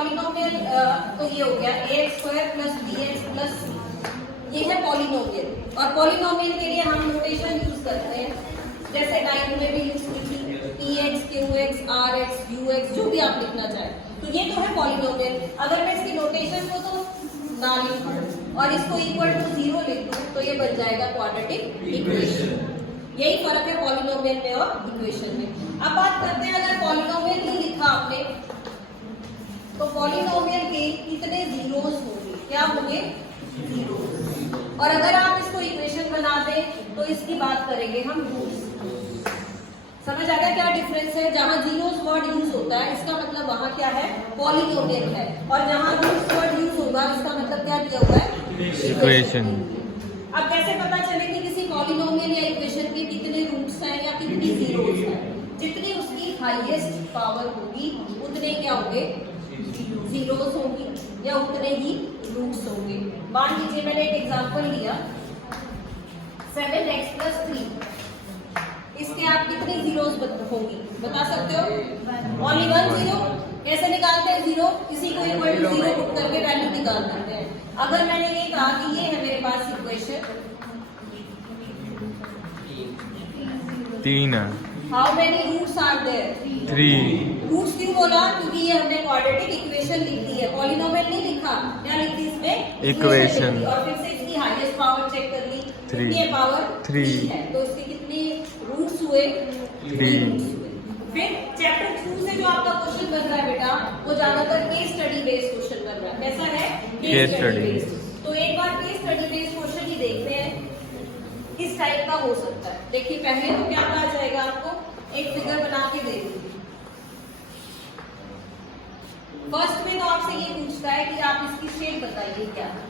Polynomial तो ये हो गया ax² प्लस bx प्लस, ये है पॉलिनोमियल। और पॉलिनोमियल के लिए हम नोटेशन यूज करते हैं, जैसे डाइन में भी यूज की थी, px, qx, rx, ux, जो भी आप लिखना चाहें। तो ये तो है पॉलिनोमियल। अगर मैं इसकी नोटेशन को तो ना लिखूं और इसको इक्वल टू 0 लिख दूं तो ये बन जाएगा क्वाड्रेटिक इक्वेशन। यही फर्क है पॉलिनोमियल में और इक्वेशन में। अब बात करते हैं, अगर पॉलिनोमियल नहीं लिखा आपने तो पॉलिनोमियल के कितने जीरोस होंगे? क्या होंगे? जीरोस। और अगर आप इसको इक्वेशन बना दें तो इसकी बात करेंगे हम रूट्स। समझ आ गया क्या डिफरेंस है? जहां जीरोस वर्ड यूज होता है इसका मतलब वहां क्या है? पॉलिनोमियल है। और जहां रूट्स वर्ड यूज होगा इसका मतलब क्या दिया हुआ है? इक्वेशन। अब कैसे पता चले कि किसी पॉलिनोमियल या इक्वेशन के कितने रूट्स हैं या कितनी जीरोस हैं? जितनी उसकी हाईएस्ट पावर होगी उतने क्या होंगे? जीरोस होंगी या उतने ही रूट्स होंगे। मान लीजिए मैंने एक एग्जांपल लिया 7x + 3, इसके आप कितनी जीरोस होंगी बता सकते हो? Only 1 zero. कैसे निकालते हैं जीरो? इसी को इक्वल टू 0 पुट करके वैल्यू निकाल देते हैं। अगर मैंने ये कहा कि ये है मेरे पास equation 3, how many roots are there? 3। Roots क्यों बोला? क्योंकि ये हमने क्वाड्रेटिक इक्वेशन लिख दी है, पॉलिनोमियल नहीं लिखा। क्या लिख दी इसमें? इक्वेशन। और फिर से इसकी हाईएस्ट पावर चेक कर ली, कितनी पावर? 3 है। तो इसके कितने रूट्स हुए? 3। फिर चैप्टर 2 से जो आपका क्वेश्चन बन रहा है बेटा, वो ज्यादातर केस स्टडी बेस्ड क्वेश्चन बन रहा है। कैसा है? Case study. तो एक बार केस स्टडी बेस्ड क्वेश्चन ही देखते हैं किस टाइप का हो सकता है। देखिए पहले तो क्या कहा जाएगा आपको, एक फिगर बना के दे दूंगी। फर्स्ट में तो आपसे ये पूछता है कि आप इसकी शेप बताइए क्या है।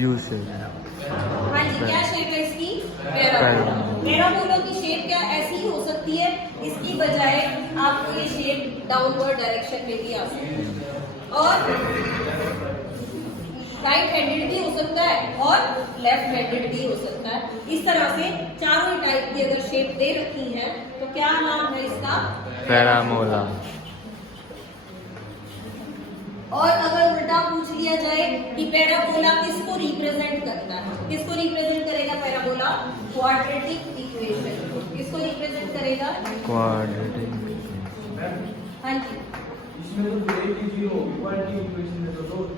यू से। हाँ जी, क्या शेप है इसकी? पैराबोला। पैराबोला की शेप क्या ऐसी ही हो सकती है, इसकी बजाय आपको ये शेप डाउनवर्ड डायरेक्शन में भी आ सकती है, और राइट हैंडेड भी हो सकता है और लेफ्ट हैंडेड भी हो सकता है। इस तरह से चारों टाइप की अगर शेप दे रखी है तो क्या नाम है इसका? पैराबोला। और अगर उल्टा पूछ लिया जाए कि पैराबोला किसको रिप्रेजेंट करता है, किसको रिप्रेजेंट करेगा पैराबोला? Quadratic equation. किसको रिप्रेजेंट करेगा? क्वाड्रेटिक। हाँ जी, इसमें तो एक ही जीरो होगी, क्वाड्रेटिक इक्वेशन में तो 2।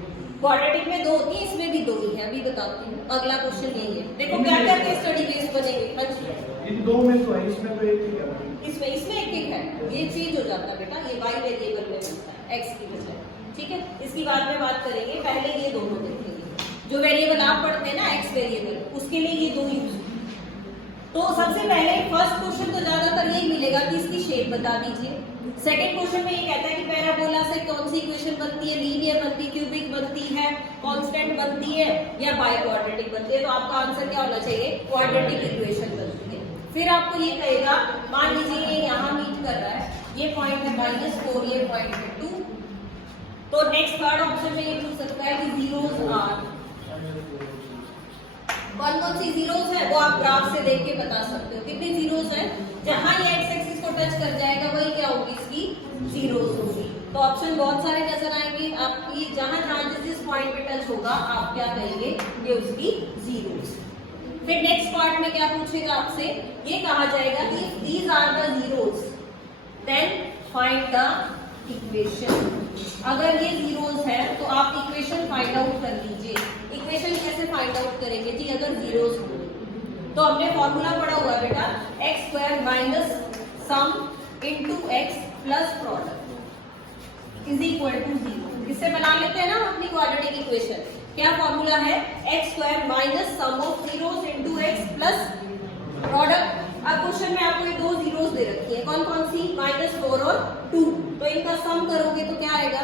क्वाड्रेटिक में 2 होती है, इसमें भी 2 ही है। अभी बताती हूँ, अगला क्वेश्चन यही है। देखो क्या क्या केस स्टडी बेस बनेंगे। हाँ जी, इन दो में तो है, इसमें तो एक ही है। इसमें एक है, ये चेंज हो जाता है बेटा, ये y वेरिएबल में बनता है x की बजाय। ठीक है, इसकी बाद में बात करेंगे, पहले ये दोनों देखेंगे। जो वेरिएबल आप पढ़ते हैं ना x वेरिएबल, उसके लिए ये 2 यूज। तो सबसे पहले फर्स्ट क्वेश्चन तो ज्यादातर यही मिलेगा कि इसकी शेप बता दीजिए। सेकंड क्वेश्चन में ये कहता है कि पैराबोला से कौन सी इक्वेशन बनती है? लीनियर बनती है, क्यूबिक बनती है, कांस्टेंट बनती है या बाय क्वाड्रेटिक बनती है? तो आपका आंसर क्या होना चाहिए? क्वाड्रेटिक इक्वेशन बनती है। फिर आपको ये कहेगा, मान लीजिए ये यहाँ मीट कर रहा है, ये पॉइंट है -4, ये पॉइंट है 2, तो नेक्स्ट थर्ड ऑप्शन में ये पूछ सकता है कि जीरोस आर, कौन कौन सी जीरोस है वो आप ग्राफ से देख के बता सकते हो। कितनी जीरोस है? जहां ये एक्स एक्सिस को टच कर जाएगा वही क्या होगी? इसकी जीरोस होगी। तो ऑप्शन बहुत सारे नजर आएंगे आपकी, जहां जहां जिस पॉइंट पे टच होगा आप क्या कहेंगे? ये उसकी जीरोस। फिर नेक्स्ट पार्ट में क्या पूछेगा आपसे? ये कहा जाएगा कि these are the zeros then find the equation. अगर ये जीरोस है तो आप इक्वेशन फाइंड आउट कर लीजिए। इक्वेशन कैसे फाइंड आउट करेंगे जी? अगर जीरोस हो तो हमने फॉर्मूला पढ़ा हुआ है बेटा, x² - sum into x plus product is equal to 0। इससे बना लेते हैं ना अपनी क्वाड्रेटिक इक्वेशन। क्या फॉर्मूला है? x² - sum of zeros into x plus product. अब क्वेश्चन में आपको ये 2 जीरोस दे रखी है, कौन कौन सी? -4 और 2। तो इनका सम करोगे तो क्या आएगा?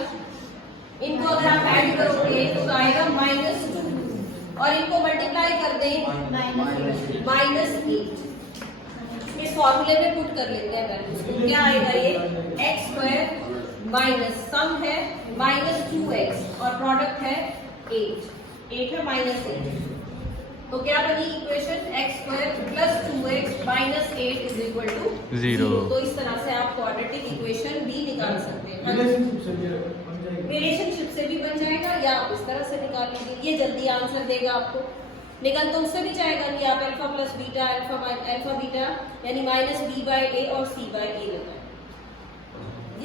इनको अगर आप ऐड करोगे तो आएगा -2 और इनको मल्टीप्लाई कर दें -8। इस फॉर्मूले में पुट कर लेते हैं वैल्यूज को। क्या आएगा ये? x² - सम है -2x और प्रोडक्ट है 8 है -8। तो क्या बनी equation? x² + 2x - 8 is equal to 0। तो इस तरह से आप क्वाड्रेटिक इक्वेशन भी निकाल सकते हैं। रिलेशनशिप या आप इस तरह से निकाल लीजिए, ये जल्दी आंसर देगा आपको। निकल तो उससे भी जाएगा कि आप alpha plus beta alpha beta यानी माइनस बी बाई ए और सी बाई ए लगाए।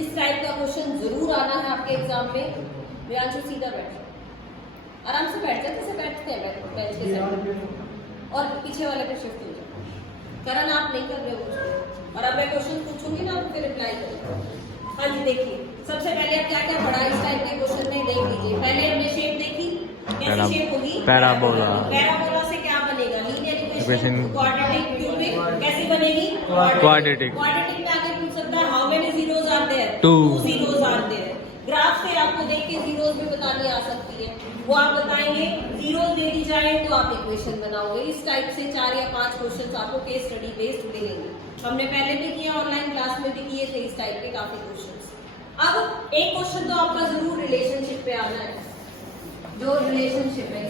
इस टाइप का क्वेश्चन जरूर आना है आपके एग्जाम में। व्यांशु सीधा बैठो, आराम से बैठ जाए, जैसे बैठते हैं बेंच के साथ, और पीछे वाले पे शिफ्ट हो जाओ। करण आप नहीं कर रहे हो, और अब मैं क्वेश्चन पूछूंगी ना, आप फिर रिप्लाई करेंगे। हाँ जी, देखिए सबसे पहले आप क्या क्या पढ़ा इस टाइप के क्वेश्चन में, देख लीजिए। पहले हमने शेप देखी, कैसी शेप होगी, पैराबोला। पैराबोला से क्या बनेगा, linear equation. Equation quadratic cubic कैसी बनेगी, क्वाड्रेटिक। क्वाड्रेटिक में आगे पूछ सकता है how many zeros are there, 2 zeros are there. Graph से आपको देख के जीरोस भी बतानी आ सकती है, वो आप बताएंगे। जीरोस दे दी जाए तो आप इक्वेशन बनाओगे। इस टाइप से 4 या 5 क्वेश्चन आपको केस स्टडी बेस्ड मिलेंगे। हमने पहले भी किया, ऑनलाइन क्लास में भी किए थे इस टाइप के काफी क्वेश्चन। अब एक क्वेश्चन तो आपका जरूर रिलेशनशिप पे आना है। जो रिलेशनशिप है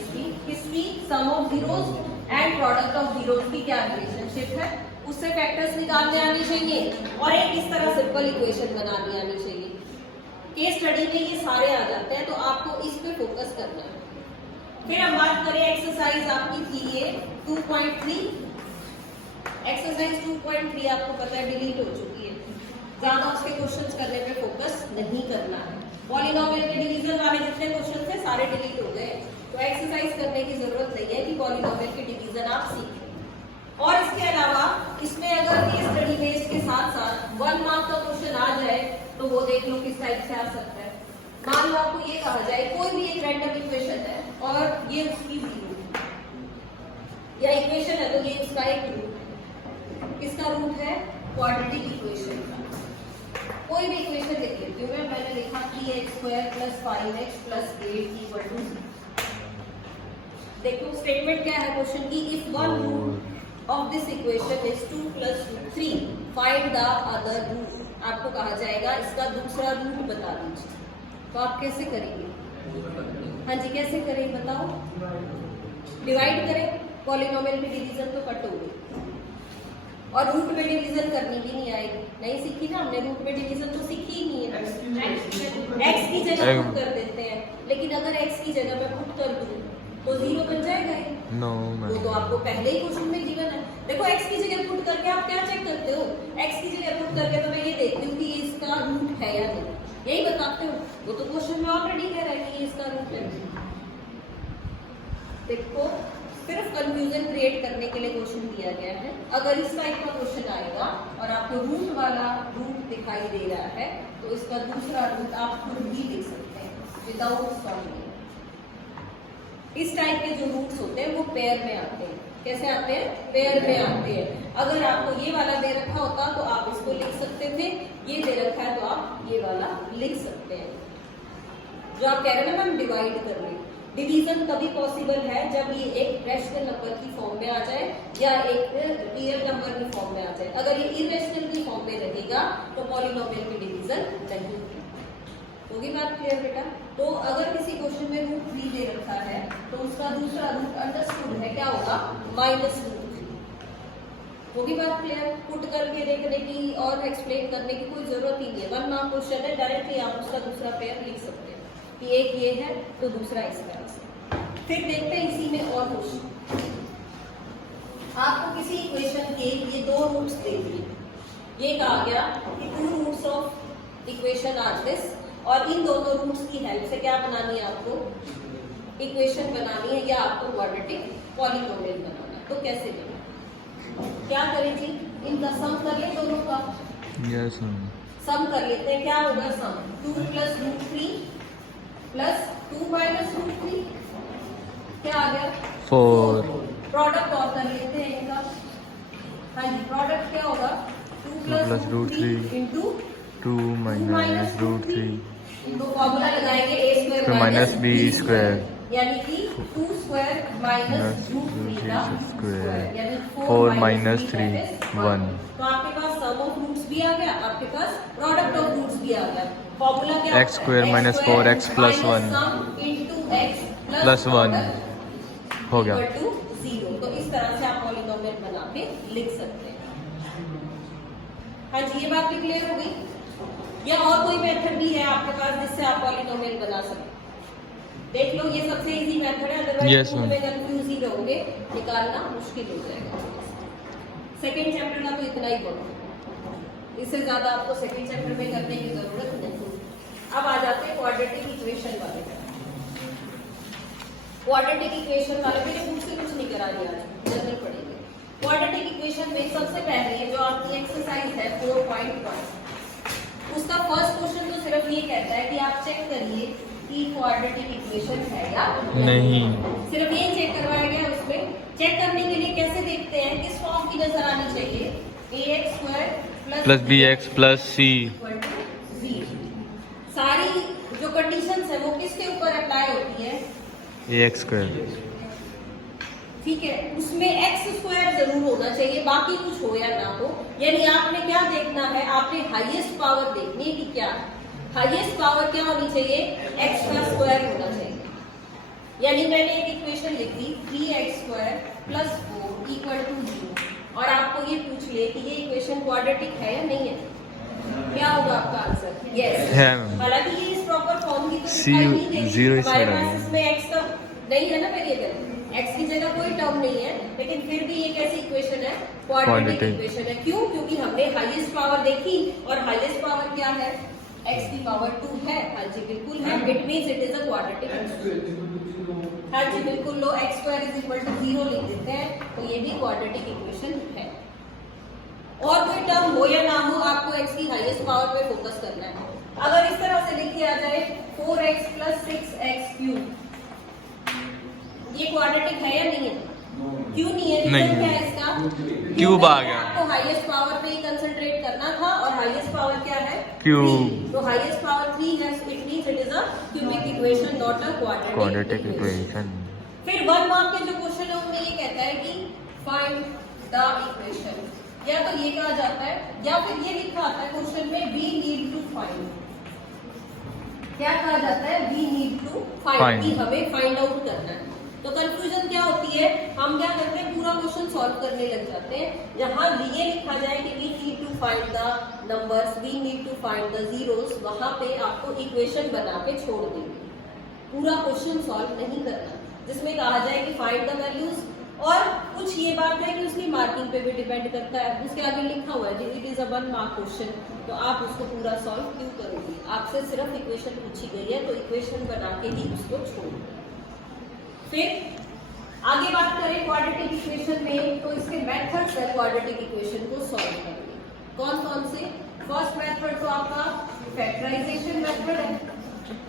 इसकी sum of zeros and product of zeros की क्या रिलेशनशिप है, उससे फैक्टर्स निकालने आने चाहिए, और एक इस तरह सिंपल इक्वेशन बनानी आनी चाहिए। केस स्टडी में ये सारे आ जाते हैं, तो आपको इस पे फोकस करना है। फिर हम बात करें एक्सरसाइज आपकी थी ये 2.3। एक्सरसाइज 2.3 आपको पता है डिलीट हो चुकी है, ज्यादा उसके क्वेश्चंस करने पे फोकस नहीं करना है। पॉलिनोमियल के डिवीजन वाले जितने क्वेश्चन थे सारे डिलीट हो गए, तो एक्सरसाइज करने की जरूरत नहीं है कि पॉलिनोमियल के डिवीजन आप सीखें। और इसके अलावा इसमें अगर केस स्टडी बेस्ड के साथ साथ 1 मार्क का क्वेश्चन आ जाए तो वो देख लो किस टाइप से आ सकता है। मान लो आपको ये कहा जाए कोई भी एक रैंडम इक्वेशन है और ये उसकी रूट, या इक्वेशन है तो ये उसका एक रूट। किसका रूट है, क्वाड्रेटिक इक्वेशन का। कोई भी इक्वेशन लिख लेती हूँ मैं, मैंने लिखा 3x² + 5x + 8 = 0। देखो स्टेटमेंट क्या है क्वेश्चन की, if one root of this equation is 2 + 3 find the other root. आपको कहा जाएगा इसका दूसरा रूट बता दीजिए, तो आप कैसे करेंगे? हाँ जी, कैसे करें बताओ? डिवाइड करें, पॉलिनोमियल की डिवीजन तो कट हो गई, और रूट में डिवीजन करनी भी नहीं आएगी। नहीं सीखी ना हमने, रूट में डिवीजन तो सीखी ही नहीं है। एक्स की जगह पुट कर देते हैं, लेकिन अगर एक्स की जगह मैं पुट कर दूं तो 0 बन जाएगा ही। नो वो तो आपको पहले ही क्वेश्चन में गिवन है। देखो एक्स की जगह पुट करके आप क्या चेक करते हो, एक्स की जगह पुट करके तो मैं ये देखती हूँ कि ये इसका रूट है या नहीं, यही बताते हो। वो तो क्वेश्चन में ऑलरेडी कह रहा है कि ये इसका रूट है। देखो सिर्फ कंफ्यूजन क्रिएट करने के लिए क्वेश्चन दिया गया है। अगर इस टाइप का क्वेश्चन आएगा और आपको रूट वाला रूट दिखाई दे रहा है तो इसका दूसरा रूट आप खुद भी लिख सकते हैं विदाउट सॉल्विंग। इस टाइप के जो रूट्स होते हैं वो पेयर में आते हैं। कैसे आते हैं? पेयर में आते हैं। अगर आपको ये वाला दे रखा होता तो आप इसको लिख सकते थे, ये दे रखा है तो आप ये वाला लिख सकते हैं। जो आप कह रहे हैं ना मैम डिवाइड कर रहे, डिवीजन तभी पॉसिबल है जब ये एक रैशनल नंबर की फॉर्म में आ जाए या एक रियल नंबर की फॉर्म में आ जाए। अगर ये इरेशनल की फॉर्म में रहेगा तो पॉलिनोमियल की डिवीजन नहीं होगी। बात क्लियर बेटा? तो अगर किसी क्वेश्चन में रूट 3 दे रखा है तो उसका दूसरा रूट अंडरस्टूड है क्या होगा, -√3। होगी बात क्लियर? पुट करके देखने की और एक्सप्लेन करने की कोई जरूरत ही नहीं है। 1 मार्क क्वेश्चन है, डायरेक्टली आप उसका दूसरा पेयर लिख सकते हैं कि एक ये है तो दूसरा इस तरह से। फिर देखते हैं इसी में और क्वेश्चन। आपको किसी इक्वेशन के ये 2 रूट्स दे दिए, ये कहा गया कि 2 roots of equation are this, और इन दोनों रूट्स की हेल्प से क्या बनानी है आपको, इक्वेशन बनानी है या आपको क्वाड्रेटिक पॉलिनोमियल बनाना है। तो कैसे बना, क्या करें जी? इनका सम कर ले दोनों का। यस सम कर लेते हैं, क्या होगा सम? 2 + √3 + 2 - √3 क्या आ गया? 4। प्रोडक्ट और कर लेते हैं इनका। हाँ जी, प्रोडक्ट क्या होगा? 2 + √3 इंटू 2 - √3 तो फॉर्मूला लगाएंगे a² माइनस b², यानी कि 2² - √3 का स्क्वायर, यानी 4 - 3 1। तो आपके पास सम ऑफ रूट्स भी आ गया, आपके पास प्रोडक्ट ऑफ रूट्स भी आ गया। फॉर्मूला क्या? x² - 4x + 1 इंटू x + 1 हो गया। 0। तो इस तरह से आप पॉलिनोमियल बना के लिख सकते हैं। हाँ जी, ये बात भी क्लियर हो गई? या और कोई मेथड भी है आपके पास जिससे आप पॉलिनोमियल बना सकते? देख लो, ये सबसे इजी मेथड है, अदरवाइज Yes, तुम ma'am. में कंफ्यूज ही रहोगे, निकालना मुश्किल हो जाएगा। सेकंड चैप्टर का तो इतना ही बहुत, इससे ज्यादा आपको सेकंड चैप्टर में करने की जरूरत नहीं। अब आ जाते हैं क्वाड्रेटिक इक्वेशन वाले। क्वाड्रेटिक इक्वेशन वाले मेरे बुक से कुछ नहीं करा दिया, जनरल पढ़ेंगे। क्वाड्रेटिक इक्वेशन में सबसे पहले जो आपकी एक्सरसाइज है 4.1, उसका फर्स्ट क्वेश्चन तो सिर्फ ये कहता है कि आप चेक करिए कि क्वाड्रेटिक इक्वेशन है या नहीं। सिर्फ ये चेक करवाया गया। उसमें चेक करने के लिए कैसे देखते हैं, किस फॉर्म की नजर आनी चाहिए, ax² plus bx plus c। Zero. सारी जो कंडीशंस है वो किसके ऊपर अप्लाई होती है, ax²। ठीक है। उसमें x² जरूर होना चाहिए, बाकी कुछ हो या ना हो। यानी आपने क्या देखना है, आपने हाईएस्ट पावर देखनी है कि क्या हाईएस्ट पावर क्या होनी चाहिए, x² होना चाहिए। यानी मैंने एक इक्वेशन लिख दी 3x² + 4 = 0, और आपको ये पूछ ले कि ये इक्वेशन क्वाड्रेटिक है या नहीं है, क्या होगा आपका आंसर, यस है मैम। हालांकि ये इस प्रॉपर फॉर्म की तो C दिखाई नहीं देगी, zero हमारे इसमें पास इसमें x का नहीं है ना वेरिएबल, x की जगह कोई टर्म नहीं है, लेकिन फिर भी ये कैसी इक्वेशन है, क्वाड्रेटिक Quadratic। इक्वेशन है। क्यों? क्योंकि हमने हाईएस्ट पावर देखी, और हाईएस्ट पावर क्या है, x की पावर 2 है। हाँ जी बिल्कुल है, it means it is a quadratic. हाँ जी बिल्कुल, लो x² = 0 लिख देते हैं, तो ये भी क्वाड्रेटिक इक्वेशन है। और कोई टर्म हो या ना हो, आपको x की हाईएस्ट पावर पे फोकस करना है। अगर इस तरह से लिखे आ जाए 4x + 6x³, ये क्वाड्रेटिक है या नहीं है, क्यों नहीं है, नहीं रीजन क्या है। है इसका, क्यूब आ गया। आपको हाईएस्ट पावर पे ही कंसंट्रेट करना था, और हाईएस्ट पावर क्या है, क्यूब। 3। तो हाईएस्ट पावर 3 है, it means it is a cubic equation, not a quadratic equation. फिर 1 मार्क के जो क्वेश्चन है उनमें ये कहता है कि फाइंड द इक्वेशन, या तो ये कहा जाता है, या फिर ये लिखा आता है क्वेश्चन में वी नीड टू फाइंड, क्या कहा जाता है, we need to find, Find। कि हमें फाइंड आउट करना है। तो कंफ्यूजन क्या होती है, हम क्या करते हैं, पूरा क्वेश्चन सॉल्व करने लग जाते हैं। जहां ये लिखा जाए कि we need to find the numbers, we need to find the zeros, वहां पे आपको इक्वेशन बना के छोड़ देंगे, पूरा क्वेश्चन सॉल्व नहीं करना, जिसमें कहा जाए कि फाइंड द वैल्यूज। और कुछ ये बात है कि उसकी मार्किंग पे भी डिपेंड करता है, उसके आगे लिखा हुआ है कि it is a 1 mark question, तो आप उसको पूरा सॉल्व क्यों करोगे, आपसे सिर्फ इक्वेशन पूछी गई है, तो इक्वेशन बना के ही उसको छोड़। फिर आगे बात करें क्वाड्रेटिक इक्वेशन में, तो इसके मेथड्स है क्वाड्रेटिक इक्वेशन को सॉल्व करने के। कौन कौन से, फर्स्ट मेथड तो आपका फैक्टराइजेशन मेथड है,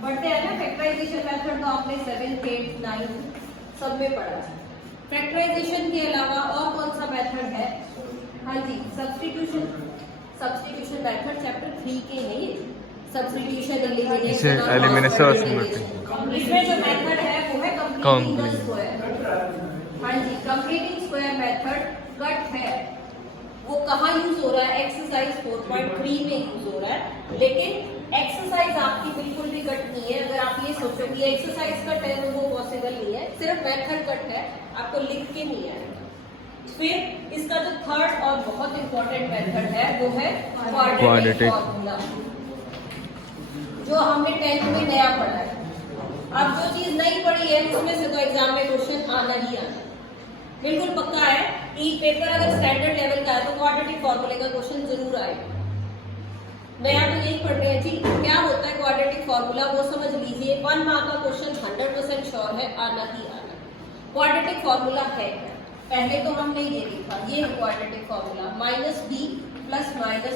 पढ़ते हैं ना फैक्टराइजेशन मेथड, तो आपने 7, 8, 9 सब में पढ़ा है। फैक्टराइजेशन के अलावा और कौन सा मेथड है, हाँ जी सब्स्टिट्यूशन, सब्स्टिट्यूशन मेथड चैप्टर 3 के है ये, सब्स्टिट्यूशन एलिमिनेशन। इसमें जो मेथड है वो है कंप्लीटिंग द स्क्वायर। हाँ जी, कंप्लीटिंग स्क्वायर मेथड कट है, वो कहाँ यूज हो रहा है, एक्सरसाइज 4.3 में यूज हो रहा है, लेकिन एक्सरसाइज आपकी बिल्कुल भी कट नहीं है। अगर आप ये सोचो कि एक्सरसाइज कट है तो वो पॉसिबल नहीं है, सिर्फ मेथड कट है, आपको लिख के नहीं आएगा। फिर इसका जो थर्ड और बहुत इंपॉर्टेंट मेथड है वो है क्वाड्रेटिक फॉर्मूला, जो हमने 10th में नया पढ़ा है। अब जो चीज नहीं पढ़ी है उसमें से तो एग्जाम में क्वेश्चन आना ही आना, बिल्कुल पक्का है कि पेपर अगर स्टैंडर्ड लेवल का है तो क्वाड्रेटिक फॉर्मूले का क्वेश्चन जरूर आएगा। नया तो यही पढ़ रहे हैं जी, क्या होता है क्वाड्रेटिक फॉर्मूला वो समझ लीजिए। 1 मार्क का क्वेश्चन 100% श्योर है, आना ही आना। क्वाड्रेटिक फॉर्मूला है क्या, पहले तो हमने ये लिखा, ये है quadratic formula, -b + -√d/2।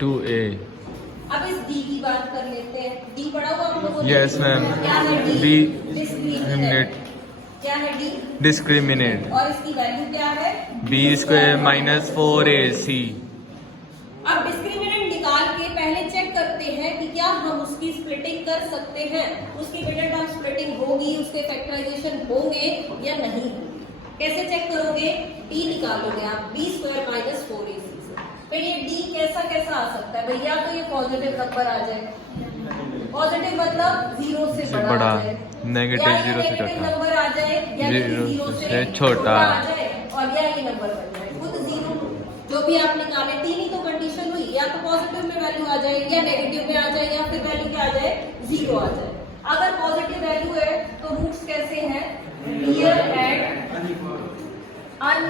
2a। अब इस d की बात कर लेते हैं, d पढ़ा हुआ आप लोगों ने? Yes, ma'am. क्या है d? D discriminant. क्या है d? डिस्क्रिमिनेट। और इसकी वैल्यू क्या है, b² - 4ac। अब डिस्क्रिमिनेंट निकाल के पहले चेक करते हैं कि क्या हम उसकी स्प्लिटिंग कर सकते हैं, उसकी मिडिल टर्म स्प्लिटिंग होगी, उसके फैक्टराइजेशन होंगे या नहीं होंगे। कैसे चेक करोगे, d निकालोगे आप b² - 4ac से। फिर ये d कैसा कैसा आ सकता है भैया, तो ये पॉजिटिव नंबर आ जाए, पॉजिटिव मतलब 0 से बड़ा आ जाए, नेगेटिव 0 से नेगेटिव छोटा, नंबर आ जाए, या 0 0 से छोटा आ जाए, और या ये नंबर बन जाए खुद 0। जो भी आप निकाले, 3 ही तो कंडीशन हुई, या तो पॉजिटिव में वैल्यू आ जाए, या नेगेटिव में आ जाए, या फिर वैल्यू क्या आ जाए, 0 आ जाए।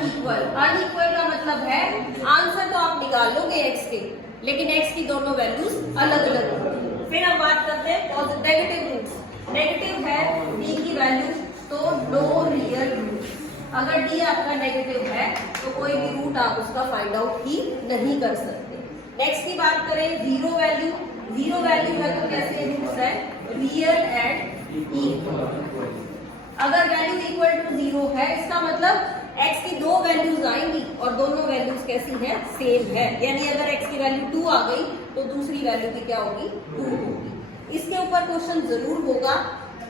अनइक्वल। अनइक्वल का मतलब है आंसर तो आप निकाल लोगे x के, लेकिन x की दोनों वैल्यूज अलग अलग होंगी। फिर हम बात करते हैं नेगेटिव रूट्स। नेगेटिव है d की वैल्यू, तो नो रियल रूट। अगर d आपका नेगेटिव है तो कोई भी रूट आप उसका फाइंड आउट ही नहीं कर सकते। नेक्स्ट की बात करें जीरो वैल्यू। जीरो वैल्यू है तो कैसे रूट्स है, रियल एंड इक्वल। अगर वैल्यू इक्वल टू जीरो है इसका मतलब x की दो वैल्यूज आएंगी और दोनों वैल्यूज कैसी है, सेम है। यानी अगर x की वैल्यू 2 आ गई तो दूसरी वैल्यू की क्या होगी, 2 होगी। इसके ऊपर क्वेश्चन जरूर होगा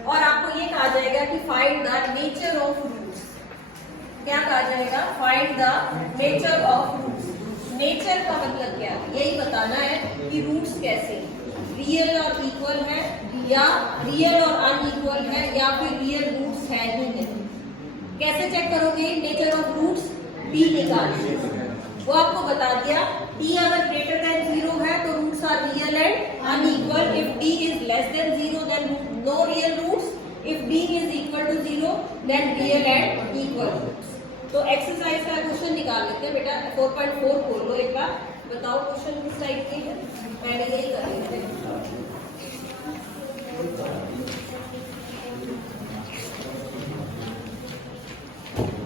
और आपको ये कहा जाएगा कि find the nature of roots. क्या कहा जाएगा, find the nature of roots. Nature का मतलब क्या है, यही बताना है कि रूट्स कैसे रियल और इक्वल है या रियल और अनइक्वल है या फिर रियल रूट्स है ही नहीं। कैसे चेक करोगे नेचर ऑफ रूट्स, डी निकालिए। वो आपको बता दिया डी अगर ग्रेटर देन 0 है तो roots are real and unequal. If D is less than 0 then no real roots. If D is equal to 0 then real and equal roots. तो exercise का क्वेश्चन निकाल लेते हैं बेटा। 4.4 खोल लो एक बार, बताओ क्वेश्चन किस टाइप के है, पहले यही कर लेते हैं।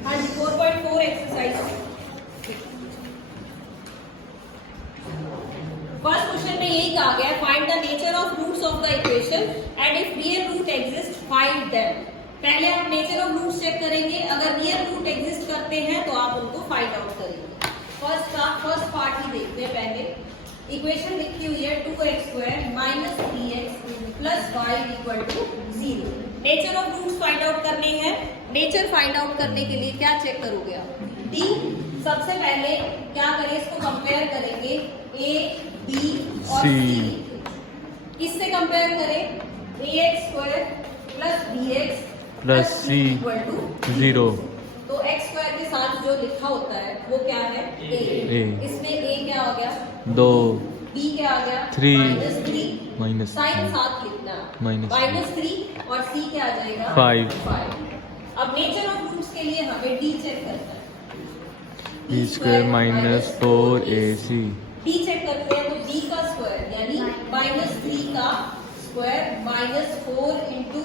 हाँ जी 4.4 एक्सरसाइज। फर्स्ट क्वेश्चन में यही कहा गया, find the nature of roots of the equation and if real root exist find them. पहले आप नेचर ऑफ रूट्स चेक करेंगे, अगर रियल रूट एग्जिस्ट करते हैं तो आप उनको फाइंड आउट करेंगे। फर्स्ट पार्ट ही देखते हैं पहले। इक्वेशन लिखी हुई है 2x² minus 3x plus 5 equal to 0। Nature of roots find out करने हैं। नेचर फाइंड आउट करने के लिए क्या चेक करोगे आप, डी। सबसे पहले क्या करें, इसको कंपेयर करेंगे a b और c। किससे कंपेयर करें, ax² plus bx plus c equal to 0। तो x² के साथ जो लिखा होता है वो क्या है, a। इसमें a क्या हो गया, 2, b क्या आ गया, 3 -3। माइनस साइन साथ लिखना, -3 और c क्या आ जाएगा, 5। अब नेचर ऑफ रूट्स के लिए हमें d चेक करना है। b² minus 4ac। d check करते हैं तो d का स्क्वायर यानी -3 का स्क्वायर -4 इंटू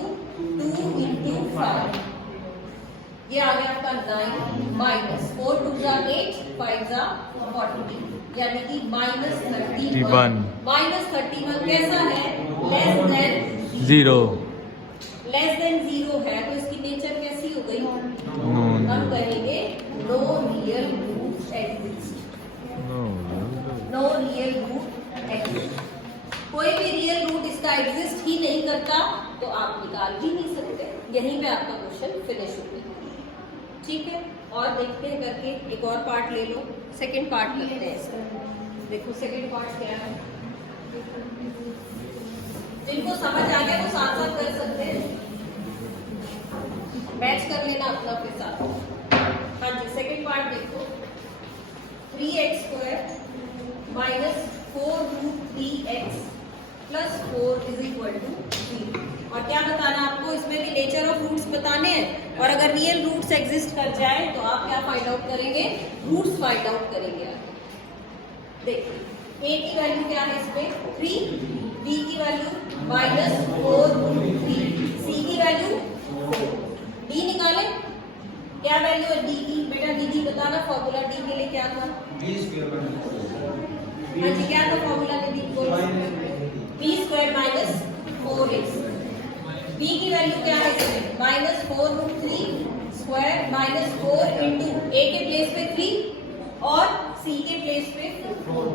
2 इंटू 5, ये आ गया आपका 9 माइनस 4 2 जा 8 5 जा 40 यानी कि -31। -31 कैसा है, लेस देन 0। लेस देन 0 है तो इसकी नेचर कैसी हो गई, हम कहेंगे no real root exist. No real root exist. कोई भी रियल रूट इसका एग्जिस्ट ही नहीं करता तो आप निकाल भी नहीं सकते। यहीं पे आपका क्वेश्चन फिनिश हो गया। ठीक है, और देखते हैं करके, एक और पार्ट ले लो, सेकंड पार्ट करते हैं इसका। देखो सेकंड पार्ट क्या है, जिनको समझ आ गया वो साथ साथ कर सकते हैं, मैच कर लेना अपना के साथ। हाँ जी सेकंड पार्ट देखो, 3x² minus 4√3x plus 4 is equal to 3। और क्या बताना आपको, इसमें भी नेचर ऑफ रूट्स बताने हैं। और अगर रियल रूट्स एग्जिस्ट कर जाए तो आप क्या फाइंड आउट करेंगे, रूट्स फाइंड आउट करेंगे। देखिए a की वैल्यू क्या है इसमें 3, b की वैल्यू -4√3, c की वैल्यू 4, d निकाले। क्या वैल्यू है d की, बेटा d की बताना, फॉर्मूला d के लिए क्या था, हाँ जी क्या था फॉर्मूला d को, b² माइनस 4x। b की वैल्यू क्या है इसमें -4√3 स्क्वायर -4 इंटू a के प्लेस पे 3 और c के प्लेस पे 4।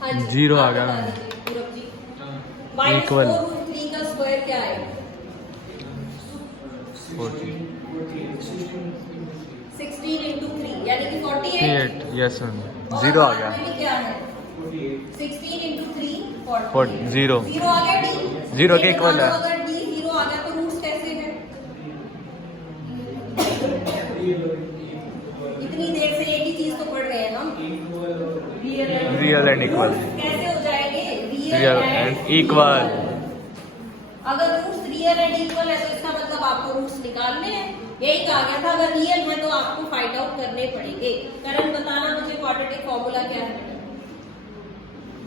हाँ जी 0 आ गया, पूरब जी। -4√3 का स्क्वायर क्या है, 16 इंटू 3 यानी कि 48। यस मैम, 0 आ गया। क्या है 16 इंटू 3 0 आ गया, d 0 के इक्वल है। अगर d 0 आ गया तो रूट्स कैसे हैं, इतनी देर से एक ही चीज तो पढ़ रहे हैं हम, रियल एंड इक्वल। कैसे हो जाएंगे, रियल एंड इक्वल। अगर रूट्स रियल एंड इक्वल है तो इसका मतलब आपको रूट्स निकालने हैं। यही कहा गया था, अगर रियल है तो आपको फाइंड आउट करने पड़ेंगे। करंट बताना मुझे, क्वाड्रेटिक फॉर्मूला क्या है?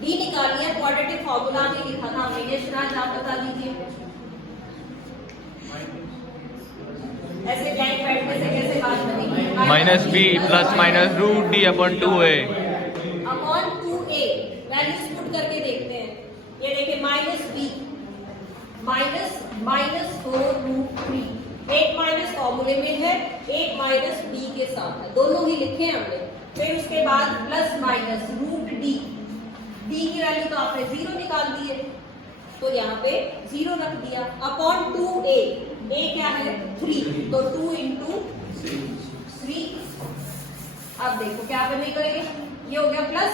डी निकालिए, क्वाड्रेटिक फॉर्मूला भी लिखा था हमने। यशराज आप बता दीजिए, ऐसे ब्लैंक पैड में से कैसे बात बनेगी? Minus B plus minus root D upon 2a upon 2a। Values put करके देखते हैं। ये देखिए माइनस बी माइनस 4√3, एक माइनस फॉर्मूले में है, एक माइनस बी के साथ है, दोनों ही लिखे हैं हमने। फिर उसके बाद plus minus root D, D की वैल्यू तो आपने 0 निकाल दी है, तो यहाँ पे 0 रख दिया, अपॉन 2a। a क्या है? 3, तो 2 into 3। अब देखो क्या बनेगा, ये हो गया प्लस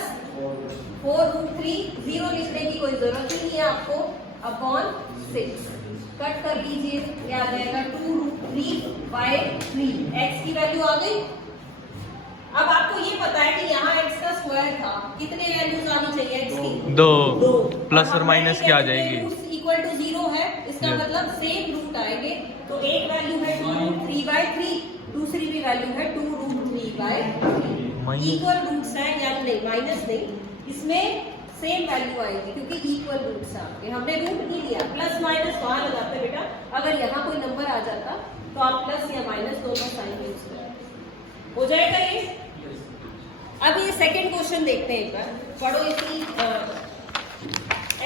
4√3, 0 लिखने की कोई जरूरत ही नहीं है आपको, अपॉन 6। कट कर लीजिए, क्या आ जाएगा? 2√3/3। x की वैल्यू आ गई। अब आपको ये पता है कि यहाँ x का स्क्वायर था, कितने वैल्यूज आनी चाहिए x की? 2 प्लस और माइनस की आ जाएगी। इक्वल टू 0 है, इसका Yes. मतलब सेम रूट आएंगे। तो एक वैल्यू है 2√3/3, दूसरी भी वैल्यू है 2√3/3। इक्वल रूट्स हैं या नहीं, माइनस नहीं, इसमें सेम वैल्यू आएगी क्योंकि इक्वल रूट्स हैं आपके। हमने रूट नहीं लिया, प्लस माइनस वहां लगाते बेटा। अगर यहाँ कोई नंबर आ जाता तो आप प्लस या माइनस दोनों साइन यूज करें, हो जाएगा ये। अब ये सेकंड क्वेश्चन देखते हैं एक बार, पढ़ो इसी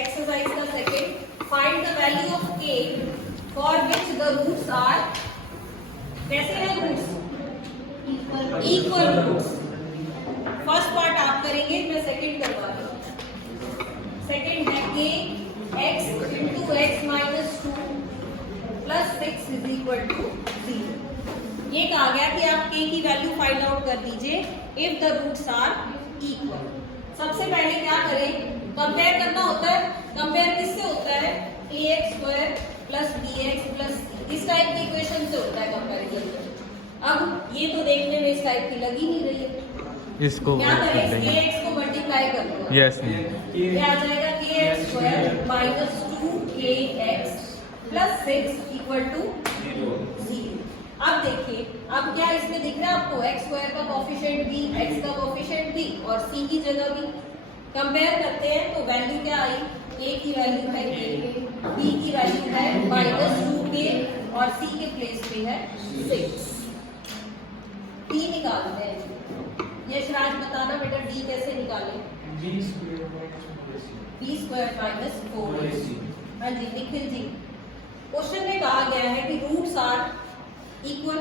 एक्सरसाइज का second. Find the value of K for which the roots are, कैसे हैं roots? Equal roots. First part आप करेंगे, मैं सेकंड करवा रही हूँ। सेकंड है के x into x minus 2 plus 6 is equal to 0। ये कहा गया कि आप k की वैल्यू फाइंड आउट कर दीजिए if the roots are equal. सबसे पहले क्या करें? कंपेयर करना होता है। कंपेयर किससे होता है? ax² plus bx plus c, इस टाइप की इक्वेशन से होता है कंपैरिजन। अब ये तो देखने में इस टाइप की लग ही नहीं रही है, इसको क्या करें? kx को मल्टीप्लाई कर लो। यस ये आ जाएगा kx² minus 2kx plus 6 equal to 0। अब देखिए, अब क्या इसमें दिख रहा है आपको? x² का कोफिशिएंट भी, x का कोफिशिएंट भी और c की जगह भी। कंपेयर करते हैं तो वैल्यू क्या आई? a की वैल्यू है k, b की वैल्यू है माइनस 2k और c के प्लेस पे है 6। d निकालते हैं। यशराज बताना बेटा d कैसे निकालें? b square minus 4ac। b² minus 4ac। हाँ जी निखिल जी, क्वेश्चन में कहा गया है कि रूट्स आर इक्वल,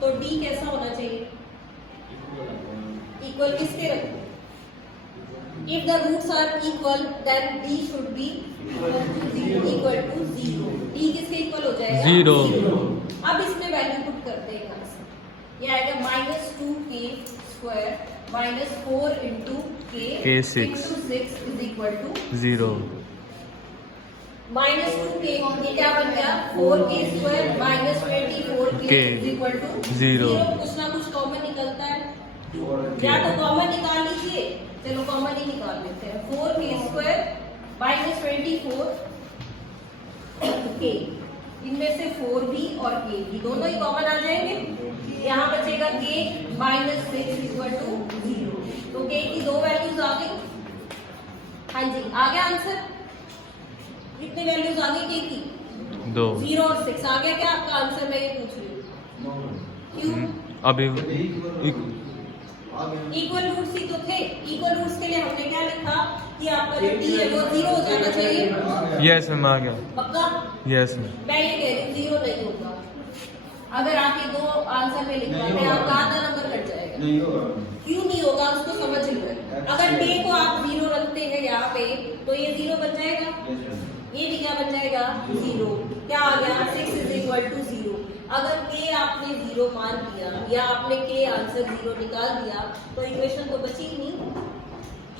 तो d कैसा होना चाहिए? इक्वल किसके रखें? If the roots are equal then d should be equal to 0। d किसके इक्वल हो जाएगा? 0। अब इसमें वैल्यू पुट करते हैं यहाँ से, ये आएगा minus 2k² minus 4 into k K6 into 6 is equal to 0। Minus 2k, ये क्या बन गया? 4k² minus 24k is equal to 0। कुछ ना कुछ कॉमन निकलता है, या तो कॉमन निकाल लीजिए, चलो कॉमन ही निकाल लेते हैं। 4k² माइनस 24k, इनमें से 4b और k भी दोनों ही कॉमन आ जाएंगे। यहाँ बचेगा k माइनस 6 इक्वल टू 0। तो k की दो वैल्यूज आ गई। हाँ जी, आ गया आंसर। कितनी वैल्यूज आ गई k की? 2। 0 और 6 आ गया क्या आपका आंसर? मैं ये पूछ रही हूँ, क्यों? अभी इक्वल रूट्स ही तो थे। इक्वल रूट्स के लिए हमने क्या लिखा कि आपका जो d है वो 0 हो जाना चाहिए। यस मैम आ गया। पक्का? Yes ma'am. मैं ये कह रही हूँ 0 नहीं होगा। अगर आप ये दो आंसर में लिखवाते हैं आपका आधा नंबर कट जाएगा। क्यों नहीं होगा उसको समझ लो। अगर k को आप 0 रखते हैं यहाँ पे तो ये 0 बन जाएगा, ये भी क्या बन जाएगा? 0। क्या आ गया? 6 इज इक्वल टू 0। अगर k आपने 0 मान लिया या आपने k आंसर 0 निकाल दिया तो इक्वेशन तो बची ही नहीं।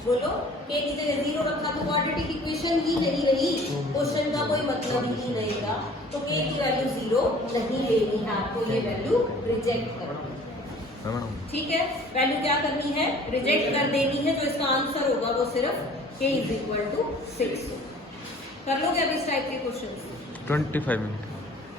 बोलो, k की जगह 0 रखा तो क्वाड्रेटिक इक्वेशन ही नहीं रही, क्वेश्चन का कोई मतलब ही नहीं रहेगा। तो k की वैल्यू 0 नहीं लेनी है आपको, ये वैल्यू रिजेक्ट करनी है। ठीक है, वैल्यू क्या करनी है? रिजेक्ट कर देनी है। जो इसका आंसर होगा वो सिर्फ k इज इक्वल टू 6। कर लोगे अब इस टाइप के क्वेश्चन? 25 मिनट।